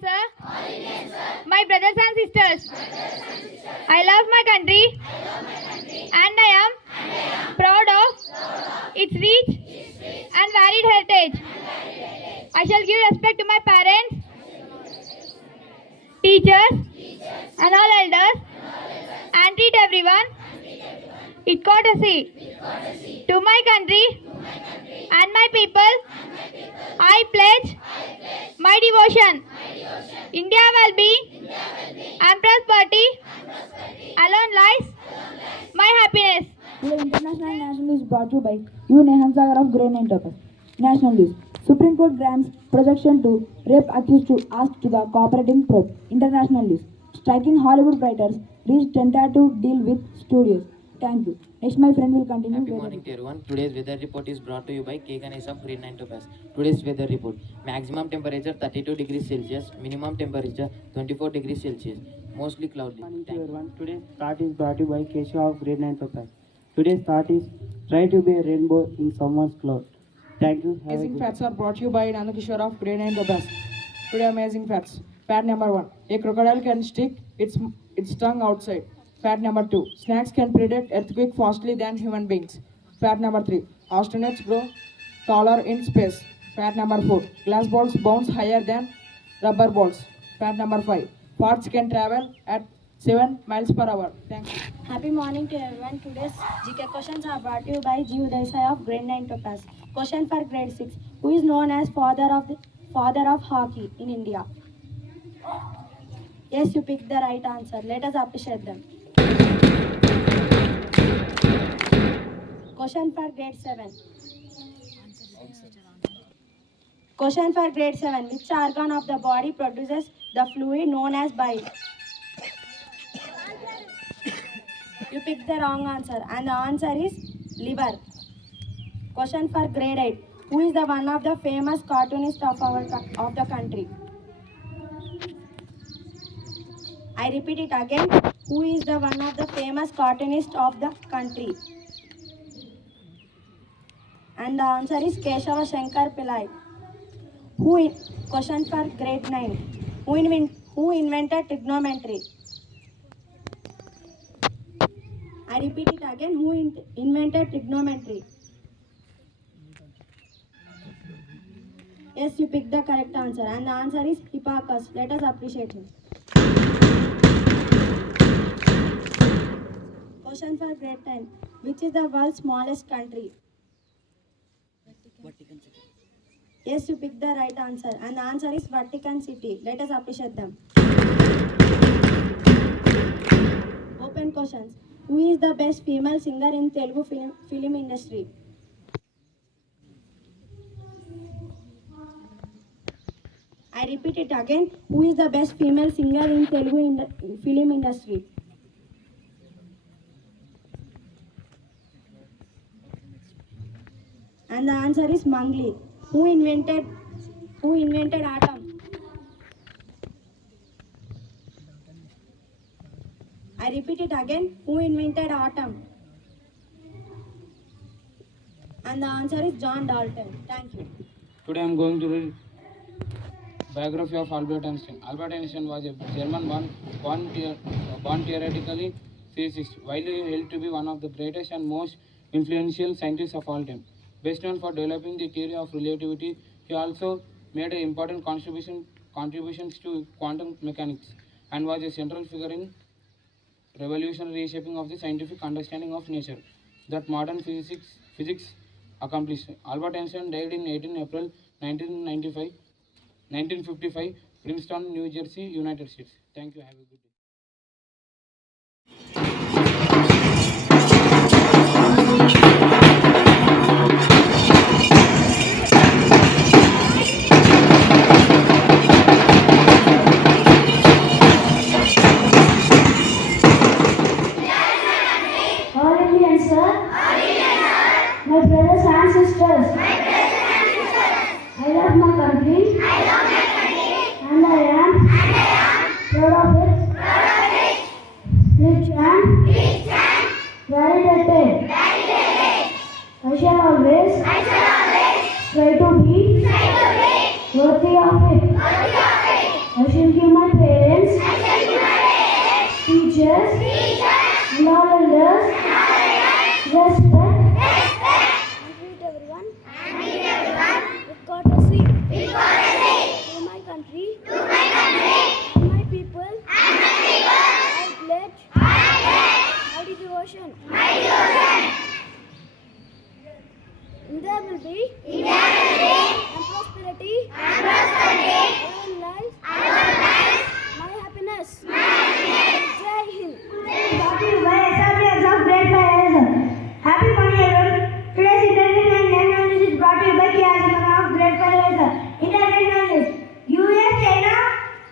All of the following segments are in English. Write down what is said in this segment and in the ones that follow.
sir. My brothers and sisters. I love my country. And I am proud of its rich and varied heritage. I shall give respect to my parents, teachers, and all elders, and treat everyone with courtesy. To my country and my people, I pledge my devotion. India will be and prosperity alone lies my happiness. Today International National News brought to you by IX Topaz. National News. Supreme Court grants protection to rape accused to ask to the cooperating probe. International News. Striking Hollywood writers reached tentative deal with studios. Thank you. Next my friend will continue. Happy morning to everyone. Today's weather report is brought to you by IX Topaz. Today's weather report. Maximum temperature 32 degrees Celsius. Minimum temperature 24 degrees Celsius. Mostly cloudy. Good morning to everyone. Today's thought is brought to you by Keshav of Grade 9 Topaz. Today's thought is try to be a rainbow in someone's cloud. Thank you. Amazing facts are brought to you by Nandakishore of Grade 9 Topaz. Today amazing facts. Fact number 1. A crocodile can stick its tongue outside. Fact number 2. Snakes can predict earthquake faster than human beings. Fact number 3. Astronauts grow taller in space. Fact number 4. Glass balls bounce higher than rubber balls. Fact number 5. Farts can travel at 7 miles per hour. Thank you. Happy morning to everyone. Today's GK questions are brought to you by Jeev Desai of Grade 9 Topaz. Question for Grade 6. Who is known as father of hockey in India? Yes, you picked the right answer. Let us appreciate them. Question for Grade 7. Question for Grade 7. Which organ of the body produces the fluid known as bile? You picked the wrong answer and the answer is liver. Question for Grade 8. Who is the one of the famous cartoonists of the country? I repeat it again. Who is the one of the famous cartoonists of the country? And the answer is Keshava Shankar Pillai. Question for Grade 9. Who invented trigonometry? I repeat it again. Who invented trigonometry? Yes, you picked the correct answer. And the answer is Hipparchus. Let us appreciate him. Question for Grade 10. Which is the world's smallest country? Vatican City. Yes, you picked the right answer. And the answer is Vatican City. Let us appreciate them. Open questions. Who is the best female singer in Telugu film industry? I repeat it again. Who is the best female singer in Telugu film industry? And the answer is Mangli. Who invented atom? I repeat it again. Who invented atom? And the answer is John Dalton. Thank you. Today I am going to read biography of Albert Einstein. Albert Einstein was a German born theoretically physicist, widely held to be one of the greatest and most influential scientists of all time. Best known for developing the theory of relativity, he also made important contributions to quantum mechanics and was a central figure in revolutionary reshaping of the scientific understanding of nature that modern physics accomplished. Albert Einstein died in 18 April 1955, Princeton, New Jersey, United States. Thank you. Have a good day. My brothers and sisters. I love my country. And I am proud of it. Rich and varied heritage. I shall always try to be worthy of it. I shall give my parents, teachers, and all elders respect. Greet everyone. With courtesy. To my country. And my people. I pledge. My devotion. And there will be. And prosperity. And life. My happiness. Jai Hind. Brought to you by Assemblies of Great V Hazel. Happy morning, everyone. Today's international and national news is brought to you by V Hazel of Great V Hazel. International news. US, China,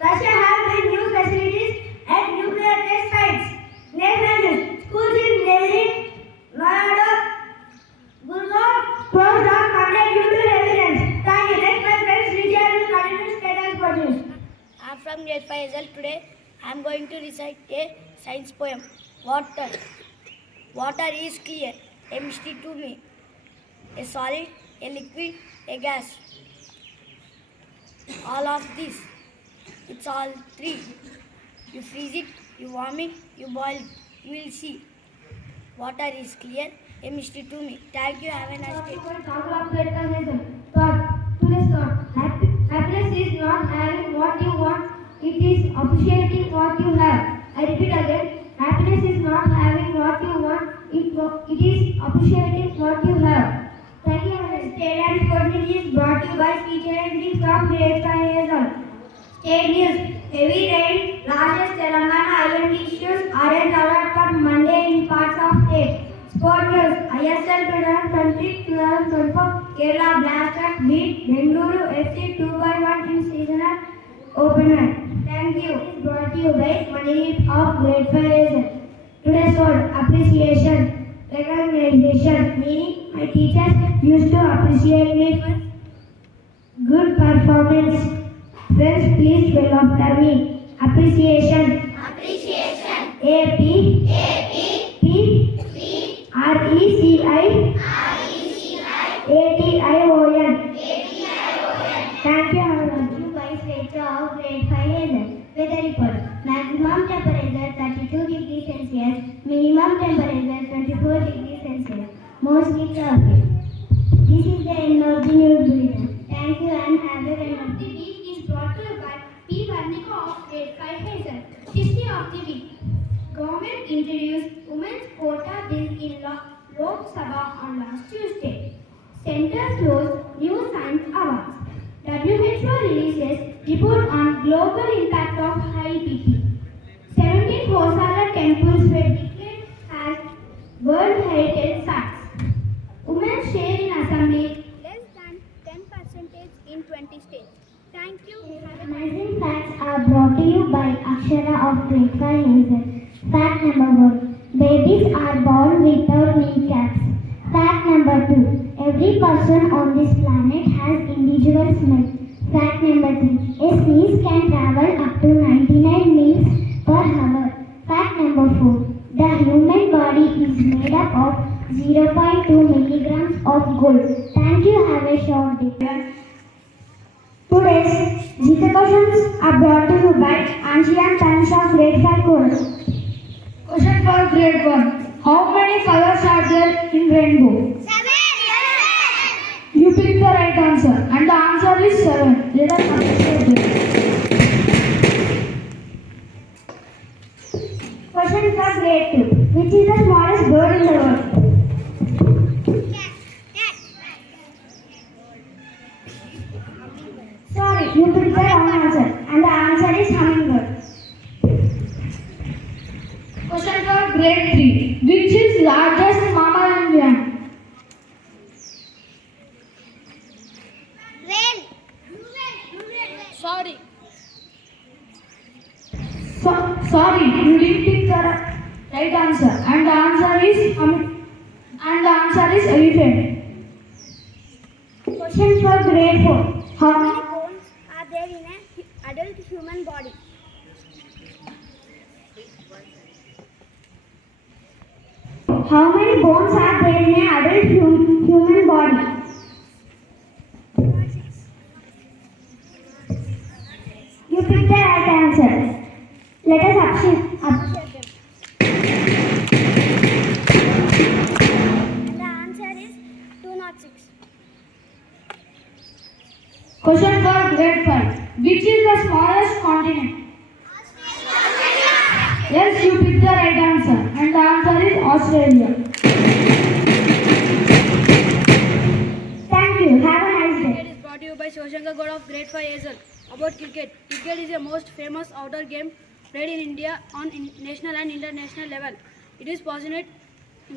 Russia have built new facilities at nuclear test sites. National news. Schools in Delhi, Noida, Gurgaon closed on Monday due to heavy rains. Thank you. Next, my friends, Richard will continue state and produce. I am from Great V Hazel. Today, I am going to recite a science poem. Water. Water is clear, a mystery to me. A solid, a liquid, a gas. All of this, it's all three. You freeze it, you warm it, you boil it. You will see. Water is clear, a mystery to me. Thank you. Have a nice day. Today's thought. Happiness is not having what you want. It is appreciating what you have. I repeat again. Happiness is not having what you want. It is appreciating what you have. Thank you. State and Sport News is brought to you by Teacher and Drinks from Great V Hazel. State news. Heavy rain. Largest Telangana INT issues orange alert for Monday in parts of state. Sport news. ISL 2020-2024 Kerala Blasters beat Bengaluru FC 2-1 in seasonal opener. Thank you. It is brought to you by Money of Great V Hazel. Today's word appreciation. Recognition, meaning my teachers used to appreciate me for good performance. Friends, please well after me. Appreciation. A P P R E C I A T I O N. Thank you. Brought to you by Sweta of Great V Hazel. Weather report. Maximum temperature 32 degrees Celsius. Minimum temperature 24 degrees Celsius. Mostly cloudy. This is the end of the news bulletin. Thank you and have a very nice day. The week is brought to you by P. Varnika of Great V Hazel. History of the week. Government introduced Women's Quota Bill in Lok Sabha on last Tuesday. Center flows new science awards. WHO releases report on global impact of high BP. 17 Hosala temples were declared as World Heritage Sites. Women's share in assembly less than 10% in 20 states. Thank you. Amazing facts are brought to you by Akshara of Great V Hazel. Fact number 1. Babies are born without kneecaps. Fact number 2. Every person on this planet has individual smell. Fact number 3. A sneeze can travel up to 99 miles per hour. Fact number 4. The human body is made up of 0.2 milligrams of gold. Thank you. Have a short day. Today's GK questions are brought to you by Ancient Times of Great V Course. Question for grade 1. How many colors are there in rainbow? 7. You pick the right answer and the answer is 7. Let us appreciate it. Question for grade 2. Which is the smallest bird in the world? Sorry, you picked the wrong answer and the answer is hummingbird. Question for grade 3. Which is largest mammal in land? Sorry. Sorry, you didn't pick the right answer and the answer is elephant. Question for grade 4. How many bones are there in an adult human body? How many bones are there in an adult human body? You picked the right answer. Let us appreciate them. And the answer is 206. Question for grade 5. Which is the smallest continent? Yes, you picked the right answer. And the answer is Australia. Thank you. Have a nice day. Cricket is brought to you by Shoshanka God of Grade 5 Hazel. About cricket. Cricket is the most famous outdoor game played in India on national and international level. It is passionate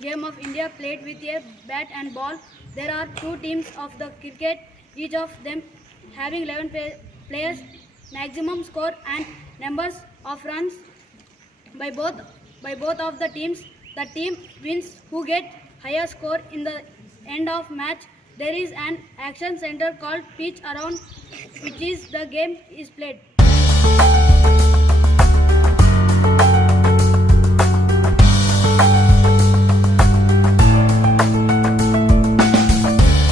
game of India played with a bat and ball. There are two teams of the cricket, each of them having 11 players. Maximum score and numbers of runs by both of the teams. The team wins who get higher score in the end of match. There is an action center called pitch around which is the game is played.